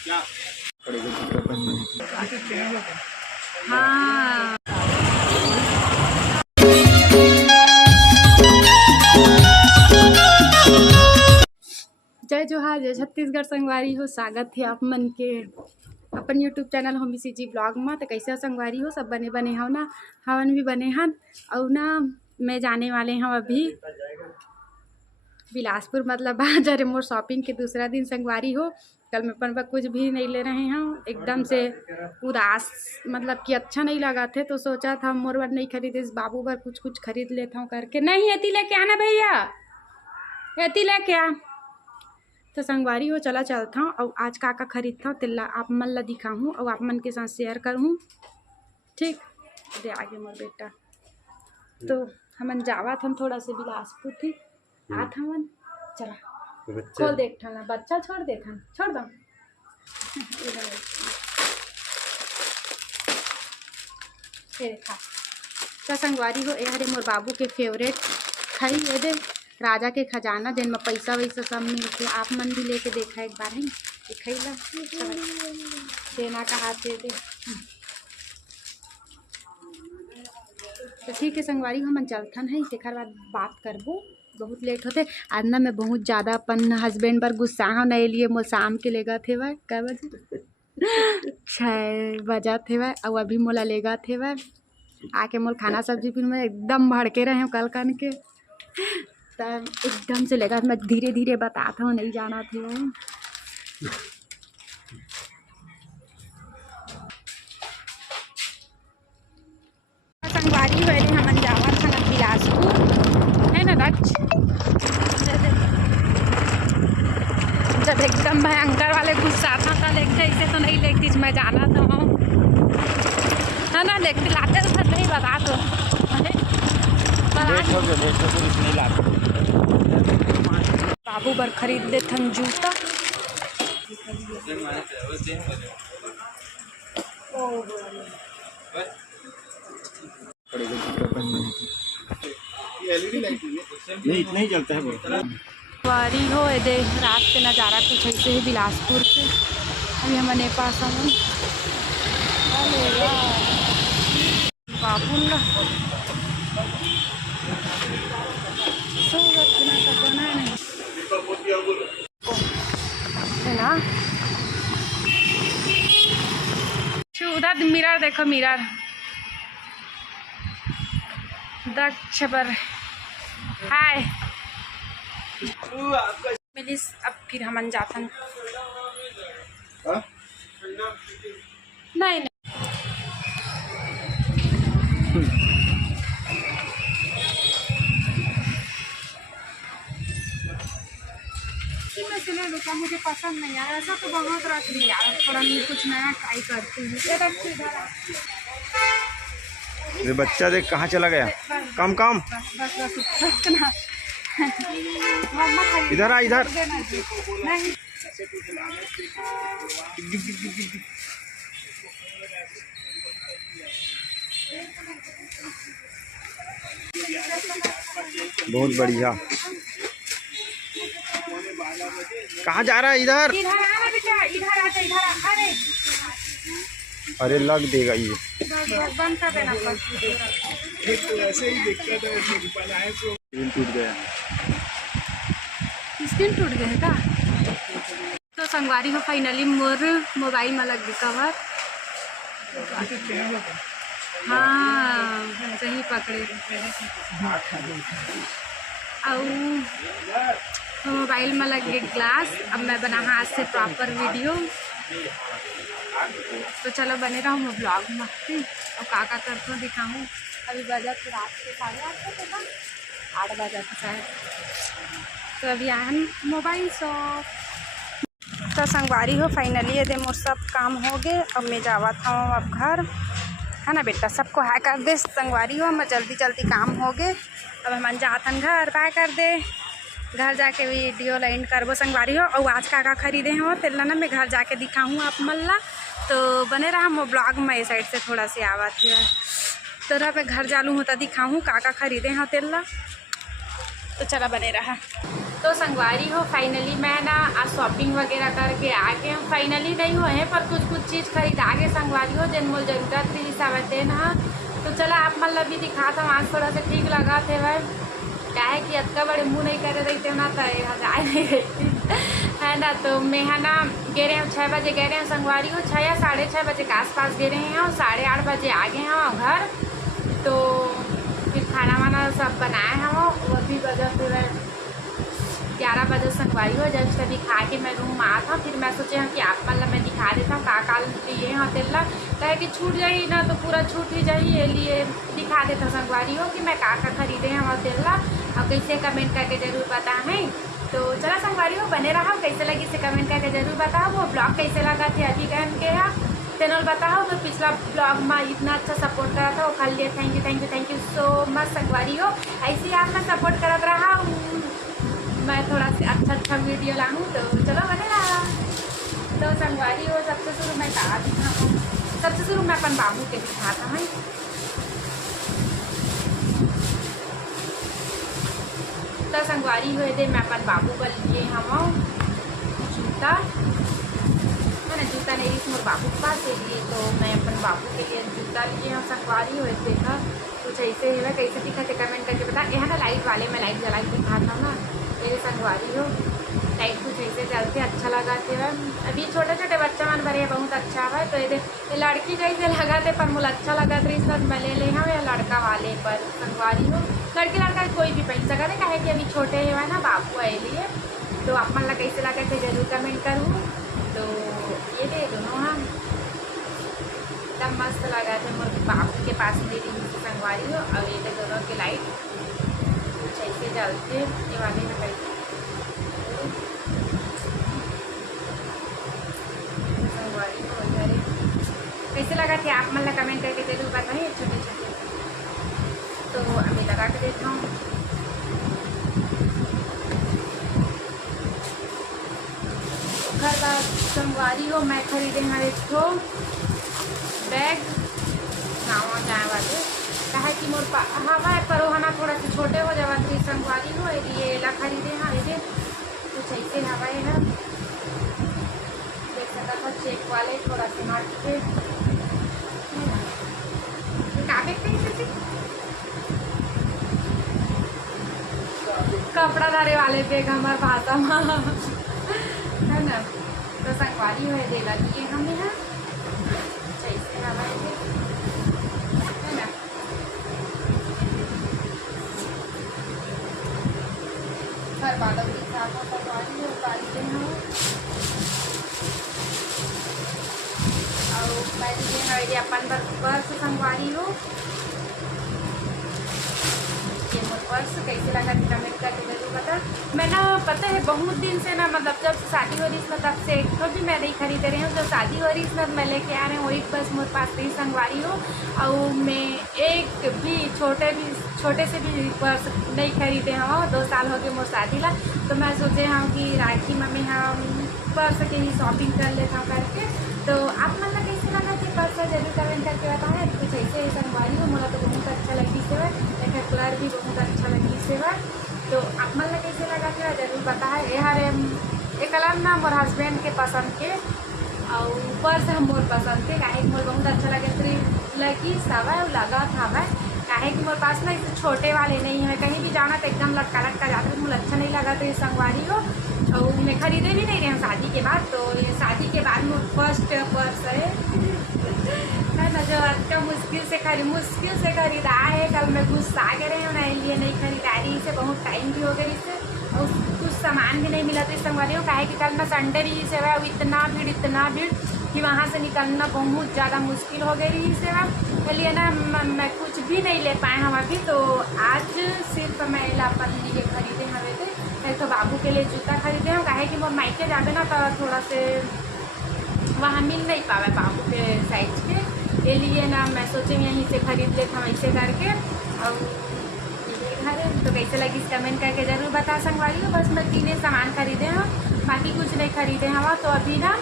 हाँ जय जोहार, जय छत्तीसगढ़ संगवारी हो। स्वागत है आप मन के अपन यूट्यूब चैनल होमी सीजी ब्लॉग में। तो कैसे हो संगवारी हो, सब बने बने हो ना। हमन भी बने हन और ना मैं जाने वाले हम अभी बिलासपुर, मतलब आज अरे मोर शॉपिंग के दूसरा दिन संगवारी हो। कल मैं अपन पर कुछ भी नहीं ले रहे हैं, एकदम से उदास, मतलब कि अच्छा नहीं लगा थे। तो सोचा था मोर बर नहीं खरीदे, इस बाबू बर कुछ कुछ खरीद लेता हूँ करके। नहीं एती लेके आना भैया, एती लेके आ। तो संगवारी हो चला चलता हूँ और आज का खरीदता हूँ तिल्ला आप मन ला दिखाऊँ और आप मन के साथ शेयर करूँ। ठीक दे आगे मोर बेटा। तो हमन जावत हम थोड़ा से बिलासपुर, ठीक आत हमन चला खोल देख ना बच्चा छोड़ दे छोड़ दो। देखा तो संगवारी हो यार मोर बाबू के फेवरेट खाई ये दे राजा के खजाना, जिनमें पैसा वैसा सब मिलते। आप मन भी लेके देखा एक बार है दिखाईला देना कहा थे दे। तो ठीक है संगवारी हमन चलथन है, तेखर बाद बात करबो। बहुत लेट होते आज ना, मैं बहुत ज़्यादा अपन हस्बैंड पर गुस्सा हूँ। नहीं लिए मोर शाम के लेगा थे वह कै बजे 6 बजा थे वह, और अभी मोला लेगा थे वह आके मोल खाना सब्जी फिर मैं एकदम भड़के रहे हूँ कल कन के। तब एकदम से लेगा, मैं धीरे धीरे बताता हूँ, नहीं जाना थे वह। संगवारी वाले हमन जावा था बिलासपुर है ना रच, जब एकदम भयंकर वाले गुस्सा था देखते इसे तो नहीं लेती मैं जाना था है ना, देखते लाते तो नहीं बता तो बाबू बर खरीद ले थन जूता। नहीं इतना ही चलता है वारी हो दे रात के नज़ारा कुछ ऐसे ही बिलासपुर के। अभी हमने पास हम बाबू ना उधर मिरर देखो, मिरर दक्ष पर हाय मिलिस। अब फिर हमन जाथन नहीं बेटा मुझे पसंद नहीं आया, ऐसा तो बहुत रख लिया, थोड़ा कुछ नया ट्राई करती हूँ। ये बच्चा देख कहाँ चला गया। काम काम इधर आ, इधर बहुत बढ़िया। कहाँ जा रहा है? इधर अरे लग देगा ये बंद कर देना। ऐसे ही दिखता था, स्क्रीन टूट गया। स्क्रीन टूट गया का? तो संगवारी हो फाइनली मोर मोबाइल में लग गई कवर। हाँ सही पकड़े और मोबाइल में लग गए ग्लास। अब मैं बना हाथ से प्रॉपर वीडियो। तो चलो बने रहो मैं ब्लॉग में और का करते हूँ दिखाऊँ। अभी बजा तो रात के 8:30 बजा तो शायद। तो अभी आए हम मोबाइल शॉप। तो संगवारी हो फाइनली ये मोर सब काम हो गए। अब मैं जावा था अब घर है ना बेटा, सबको हाय कर दे। संगवारी हो मैं जल्दी जल्दी काम हो गए। अब हम जातन घर बाय कर दे, घर जाके वीडियो लाइन करबो संगवारी हो। और आज का खरीदे हो तेल ना मैं घर जाके दिखाऊँ आप मल्ला। तो बने रहा मैं ब्लॉग में इस साइड से थोड़ा सी आवाज़ थी तरह पे घर जालू होता दिखाऊँ का खरीदे हो तेल। तो चला बने रहा। तो संगवारी हो फाइनली मैं ना आज शॉपिंग वगैरह करके आ गए हम। फाइनली नहीं हुए हैं पर कुछ चीज़ खरीद आ गए संगवारी हो जिन मोल जरूरत रही सावते ना। तो चला आप मतलब भी दिखा था आज थोड़ा सा ठीक लगा थे वह क्या है कि अतका बड़े मुँह नहीं करे रही थे ना तो जाए नहीं रही थी है ना। तो मैं है ना गए रहे हैं 6 बजे गए रहे हैं संगवारी हो 6 या 6:30 बजे के आसपास गए रहे हैं और 8:30 बजे आ गए हैं घर। तो फिर खाना वाना सब बनाए हम वो भी वजह से 11 बजे संगवारी हो जस्ट अभी खा के मैं रूम आया था। फिर मैं सोचे कि आप मतलब मैं दिखा देता हूँ का लिए हाँ तेल्ला कहे कि छूट जाई ना तो पूरा छूट ही जाई ये लिए दिखा देता संगवारी हो कि मैं का खरीदे हैं और तेल्ला और कैसे कमेंट करके ज़रूर बताएं। तो चला संगवारी हो बने रहा कैसे लगी से कमेंट करके ज़रूर बताओ। वो ब्लॉग कैसे लगा थे अभी कहन के है चैनल बताओ। तो पिछला ब्लॉग में इतना अच्छा सपोर्ट करा था वो खाली लिए थैंक यू सो मच संगवारी हो। ऐसे ही आप मैं सपोर्ट करत रहा मैं थोड़ा सा अच्छा वीडियो लाऊँ तो चलो बने रहा। तो संगवारी हो सबसे शुरू मैं कहा दिखाऊँ सबसे शुरू मैं अपन बाबू के दिखाता हूँ। तो संगवारी हुए थे मैं अपन बाबू का लिए हम जूता है ना जूता नहीं इस मोर बाबू के पास लिए तो मैं अपन बाबू के लिए जूता लिए हम संगवारी हुए थे था कुछ ऐसे है कैसे दिखा थे कमेंट करके बता। यह ना लाइट वाले में लाइट जला के दिखाता हूँ ना ये संगवारी हो लाइट कुछ ऐसे चलते अच्छा लगा थे। अभी छोटे छोटे बच्चा मन भरे बहुत अच्छा है। तो ये लड़की जैसे लगा थे पर मुझे अच्छा लगा था इस बार मैं ले हम या लड़का वाले पर संगवारी हो लड़की लड़का कोई भी पहन सका कहे कि अभी छोटे है ना बाबू आए लिए। तो आप मन कैसे लगा थे जरूर कमेंट करूँ। तो ये दे दोनों हम एकदम मस्त लगा थे मोर बाबू के पास ले रही संगवारी हो। अब ये दोनों की लाइट कुछ ऐसे जलते ये वाले में कैसे संगवारी हो जाए कैसे लगा थे आप मतलब कमेंट करके जरूर बताइए छोटे छोटे। तो अभी लगा के देखता हूँ घर का संगवारी हो मैं खरीदे हैं एक तो बैग गाँव जाए वाले कहा कि मोर हवा है पर वहाँ थोड़ा सा छोटे हो जावा तो संगवारी हो ये ला खरीदे हाँ ये कुछ ऐसे हवाए है देख सकता था चेक वाले थोड़ा सा हट के कपड़ा धारे वाले बैग हमारे भाषा में है ना। तो संगवारी हुए दे लगी हमें है ऐसे हवाए है ना। हर बालों के साथ संगवारी हो पाते हैं और मैं अपन पर्स संगवारी हो ये मोर पर्स कैसे लगा कमेंट करके जरूर बता। मैं ना पता है बहुत दिन से ना मतलब जब से शादी हो रही इसमें तब से एक तो भी मैं नहीं खरीद रही हूँ। जब शादी हो रही इसमें मैं लेके आ रहे हैं वही बस मेरे पास नहीं संगवारी हो। और मैं एक भी छोटे से भी पर्स नहीं खरीदे हम 2 साल हो गए मोर शादी ला। तो मैं सोचे हम कि राखी मम्मी हम पर्स के ही शॉपिंग कर लेता हूँ करके। तो आप मतलब कैसे लगा कि पर्स जरूर कमेंट करके बताएं। कुछ ऐसे ही संगवारी हो मुझे तो बहुत अच्छा लगी सेवा एक कलर भी बहुत अच्छा लगी सेवा। तो आप मतलब कैसे लगा कि जरूर बताएं। ये कलर ना मोर हस्बैंड के पसंद के और पर्स हम मोर पसंद के काहे कि मोर बहुत अच्छा लगे लगी सवा लगा था वह काहे कि मोर पास ना इसे छोटे वाले नहीं है कहीं भी जाना तो एकदम लटका जाता है मुझे अच्छा नहीं लगा तो ये संगवारी हो। और मैं खरीदे भी नहीं रहे हैं शादी के बाद। तो ये शादी के बाद में फर्स्ट पर्स है ना जो अच्छा मुश्किल से खरीदा है। कल मैं गुस्सा आ गए हैं ना लिए नहीं खरीदा रही इसे बहुत टाइम भी हो गया इससे और कुछ सामान भी नहीं मिला तो इस संगवारी हो काहे कि कल मैं संडे रही सेवा इतना भीड़ कि वहाँ से निकलना बहुत ज़्यादा मुश्किल हो गई सेवा इसलिए ना मैं कुछ भी नहीं ले पाए हम अभी। तो आज सिर्फ मैं अपन लिए खरीदे हमें थे तो बाबू के लिए जूता खरीदे हम काहे कि वो मायके जाते ना तो थोड़ा से वहाँ मिल नहीं पावे बाबू के साइज के ये लिए ना मैं सोचे यहीं से खरीद लेते हम ऐसे करके। और तो कैसे लगी कमेंट करके ज़रूर बता संगवारी हो। बस मैं 3 सामान खरीदे हैं बाकी कुछ नहीं खरीदे हम। तो अभी ना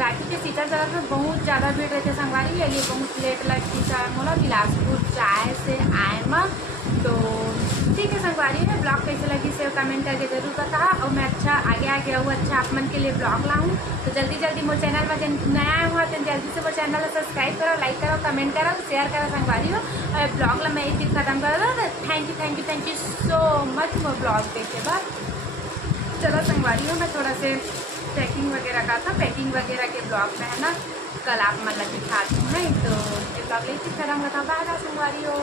राखी के सीता जगह में बहुत ज़्यादा भीड़ रहते संगवारी ये लिए बहुत लेट लगती मोला बिलासपुर जाए से आए में तो ठीक है संगवारी है, ब्लॉग कैसे लगी से कमेंट करके जरूर बता। और मैं अच्छा आगे वो अच्छा आप मन के लिए ब्लॉग लाऊँ। तो जल्दी जल्दी मोर चैनल में जन नया हुआ तो जल्दी से वो चैनल सब्सक्राइब करो, लाइक करो, कमेंट करो, शेयर करो संगवारी हो। और ब्लॉग ला मैं एक दिन खत्म कर दो। थैंक यू सो मच वो ब्लॉग देखे बाद। चलो संगवारी हो, मैं थोड़ा से पैकिंग वगैरह का था, पैकिंग वगैरह के ब्लॉग में है ना कल आप मतलब दिखाती हूँ। तो ये ब्लॉग लेके खत्म करता हूँ। बाय बाय संगवारी हो।